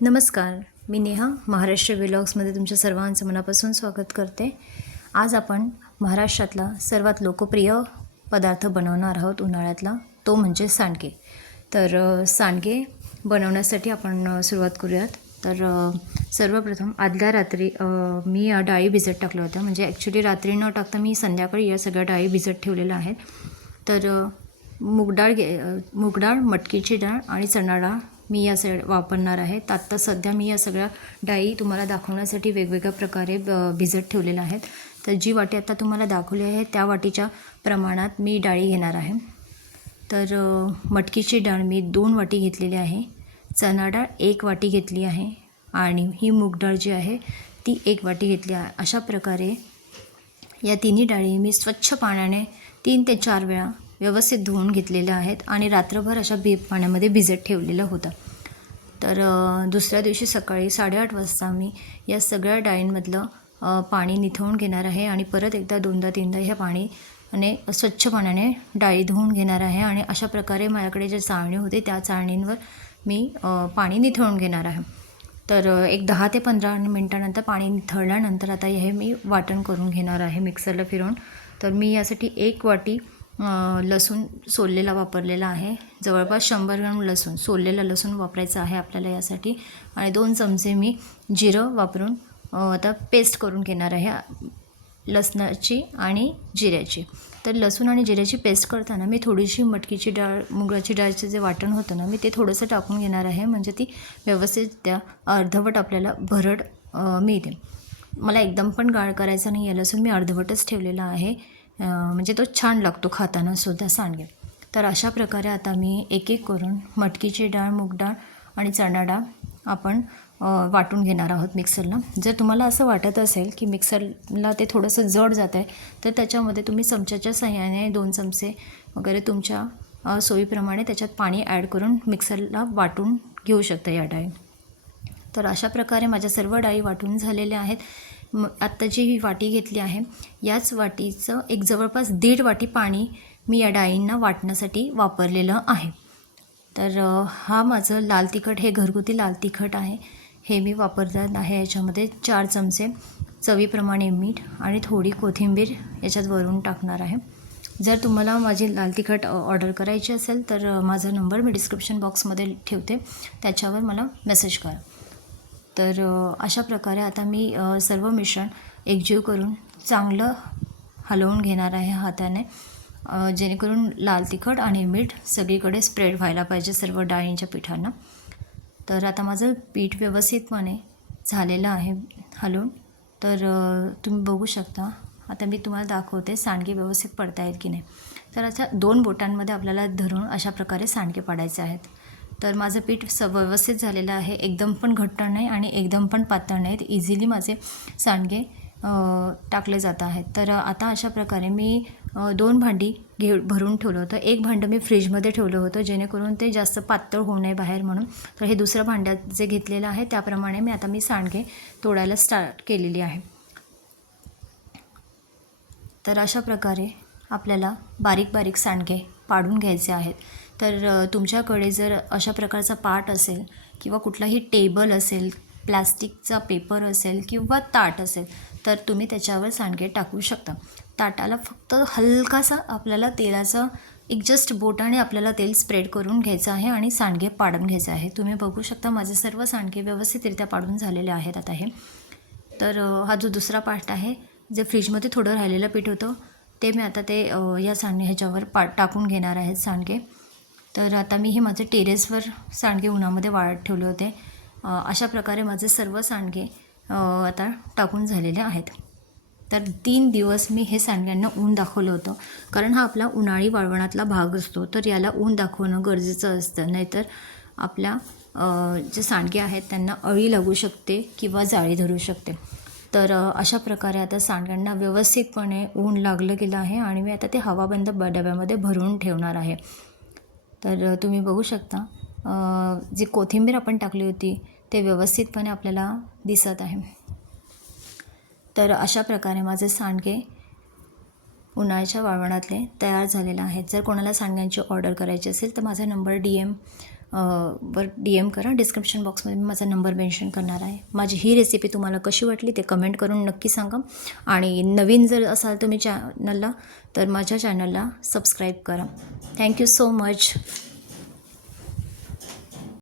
नमस्कार मी नेहा महाराष्ट्र व्लॉग्समध्ये तुमच्या सर्वांचं मनापासून स्वागत करते. आज आपण महाराष्ट्रातला सर्वात लोकप्रिय पदार्थ बनवणार आहोत उन्हाळ्यातला तो म्हणजे सांडगे. तर सांडगे बनवण्यासाठी आपण सुरुवात करूयात. तर सर्वप्रथम आदल्या रात्री मी डाळी भिजत टाकल्या होत्या. म्हणजे ॲक्च्युली रात्री न टाकता मी संध्याकाळी या सगळ्या डाळी भिजत ठेवलेल्या आहेत. तर मूगडाळ घे मूगडाळ मटकीची डाळ आणि चणा डाळ मी या सग वापरणार आहे. तर आत्ता सध्या मी या सगळ्या डाळी तुम्हाला दाखवण्यासाठी वेगवेगळ्या प्रकारे ब- भिजत ठेवलेल्या आहेत. तर जी वाटी आता तुम्हाला दाखवली आहे त्या वाटीच्या प्रमाणात मी डाळी घेणार आहे. तर मटकीची डाळ मी दोन वाटी घेतलेली आहे. चणा डाळ एक वाटी घेतली आहे. आणि ही मूग डाळ जी आहे ती एक वाटी घेतली आहे. अशा प्रकारे या तिन्ही डाळी मी स्वच्छ पाण्याने तीन ते चार वेळा व्यवस्थित धुवून घेतलेल्या आहेत आणि रात्रभर अशा बी पाण्यामध्ये भिजत ठेवलेलं होतं. तर दुसऱ्या दिवशी सकाळी साडेआठ वाजता मी या सगळ्या डाळींमधलं पाणी निथळून घेणार आहे आणि परत एकदा दोनदा तीनदा ह्या पाणी आणि स्वच्छ पाण्याने डाळी धुवून घेणार आहे आणि अशा प्रकारे माझ्याकडे जे चाळणी होते त्या चाळणींवर मी पाणी निथळून घेणार आहे. तर एक दहा ते पंधरा मिनटानंतर पाणी निथळल्यानंतर आता हे मी वाटण करून घेणार आहे मिक्सरला फिरवून. तर मी यासाठी एक वाटी लसूण सोललेला वापरलेला आहे. जवळपास शंभर ग्राम लसूण सोललेला लसूण वापरायचा आहे आपल्याला यासाठी. आणि दोन चमचे मी जिरं वापरून आता पेस्ट करून घेणार आहे. लसणाची आणि जिऱ्याची. तर लसूण आणि जिऱ्याची पेस्ट करताना मी थोडीशी मटकीची डाळ मुगाची डाळचं जे वाटण होतं ना मी ते थोडंसं टाकून घेणार आहे. म्हणजे ती व्यवस्थित त्या अर्धवट आपल्याला भरड मिळते. मला एकदम पण गाळ करायचा नाही आहे लसूण मी अर्धवटच ठेवलेला आहे. म्हणजे तो छान लागतो खातानासुद्धा सांडगे. तर अशा प्रकारे आता मी एक एक करून मटकीची डाळ मूग डाळ आणि चणा डाळ आपण वाटून घेणार आहोत मिक्सरला. जर तुम्हाला असं वाटत असेल की मिक्सरला ते थोडंसं जड जात आहे तर त्याच्यामध्ये तुम्ही चमच्याच्या सहाय्याने दोन चमचे वगैरे तुमच्या सोयीप्रमाणे त्याच्यात पाणी ॲड करून मिक्सरला वाटून घेऊ शकता या डाळी तर अशा प्रकारे माझ्या सर्व डाळी वाटून झालेल्या आहेत. म आत्ता जी ही वाटी घेतली आहे याच वाटीचं एक जवळपास दीड वाटी पाणी मी या डाळींना वाटण्यासाठी वापरलेलं आहे. तर हा माझं लाल तिखट हे घरगुती लाल तिखट आहे. हे मी वापरत आहे याच्यामध्ये चार चमचे चवीप्रमाणे मीठ आणि थोडी कोथिंबीर याच्यात वरून टाकणार आहे. जर तुम्हाला माझी लाल तिखट ऑर्डर करायची असेल तर माझा नंबर मी डिस्क्रिप्शन बॉक्समध्ये ठेवते. त्याच्यावर मला मेसेज करा. तर अशा प्रकारे आता मी सर्व मिश्रण एकजीव करून चांगलं हलवून घेणार आहे हाताने. जेणेकरून लाल तिखट आणि मीठ सगळीकडे स्प्रेड व्हायला पाहिजे सर्व डाळींच्या पिठांना. तर आता माझं पीठ व्यवस्थितपणे झालेलं आहे हलवून. तर तुम्ही बघू शकता आता मी तुम्हाला दाखवते सांडगे व्यवस्थित पडता येईल की नाही. तर अशा दोन बोटांमध्ये आपल्याला धरून अशा प्रकारे सांडगे पाडायचे आहेत. तर माझं पीठ स व्यवस्थित झालेलं आहे. एकदम पण घट्ट नाही आणि एकदम पण पातळ नाहीत इझिली माझे सांडगे टाकले जात आहेत. तर आता अशा प्रकारे मी दोन भांडी घे भरून ठेवलं होतं. एक भांडं मी फ्रीजमध्ये ठेवलं होतं जेणेकरून ते जास्त पातळ होऊ नये बाहेर म्हणून. तर हे दुसरं भांड्यात जे घेतलेलं आहे त्याप्रमाणे मी आता मी सांडगे तोडायला स्टार्ट केलेली आहे. तर अशा प्रकारे आपल्याला बारीक बारीक सांडगे पाडून घ्यायचे आहेत. तर तुमच्याकडे जर अशा प्रकारचा पाट असेल किंवा कुठलाही टेबल असेल प्लॅस्टिकचा पेपर असेल किंवा ताट असेल तर तुम्ही त्याच्यावर सांडगे टाकू शकता. ताटाला फक्त हलकासा आपल्याला तेलाचा एक जस्ट बोटाने आपल्याला तेल स्प्रेड करून घ्यायचं आहे आणि सांडगे पाडून घ्यायचं आहे. तुम्ही बघू शकता माझे सर्व सांडगे व्यवस्थितरित्या पाडून झालेले आहेत आता हे. तर हा जो दुसरा पार्ट आहे जे फ्रीजमध्ये थोडं राहिलेलं पीठ होतं ते मी आता ते या सांडगे ह्याच्यावर पा टाकून घेणार आहेत सांडगे. तर आता मी हे माझे टेरेसवर सांडगे उन्हामध्ये वाळत ठेवले होते. अशा प्रकारे माझे सर्व सांडगे आता टाकून झालेले आहेत. तर तीन दिवस मी हे सांडग्यांना ऊन दाखवलं होतं. कारण हा आपला उन्हाळी वाळवणातला भाग असतो. तर याला ऊन दाखवणं गरजेचं असतं. नाहीतर आपल्या जे सांडगे आहेत त्यांना अळी लागू शकते किंवा जाळी धरू शकते. तर अशा प्रकारे आता सांडग्यांना व्यवस्थितपणे ऊन लागलं गेलं आहे आणि मी आता ते हवाबंद डब्यामध्ये भरून ठेवणार आहे. तर तुम्ही बघू शकता जी कोथिंबीर आपण टाकली होती ते व्यवस्थितपणे आपल्याला दिसत आहे. तर अशा प्रकारे माझे सांडगे उन्हाळ्याच्या वाळवणातले तयार झालेले आहेत. जर कोणाला सांडग्यांची ऑर्डर करायची असेल तर माझा नंबर डी एम वर डी एम करा. डिस्क्रिप्शन बॉक्समध्ये मी माझा नंबर मेन्शन करणार आहे. माझी ही रेसिपी तुम्हाला कशी वाटली ते कमेंट करून नक्की सांगा. आणि नवीन जर असाल तुम्ही चॅनलला तर माझ्या चॅनलला सबस्क्राईब करा. Thank you so much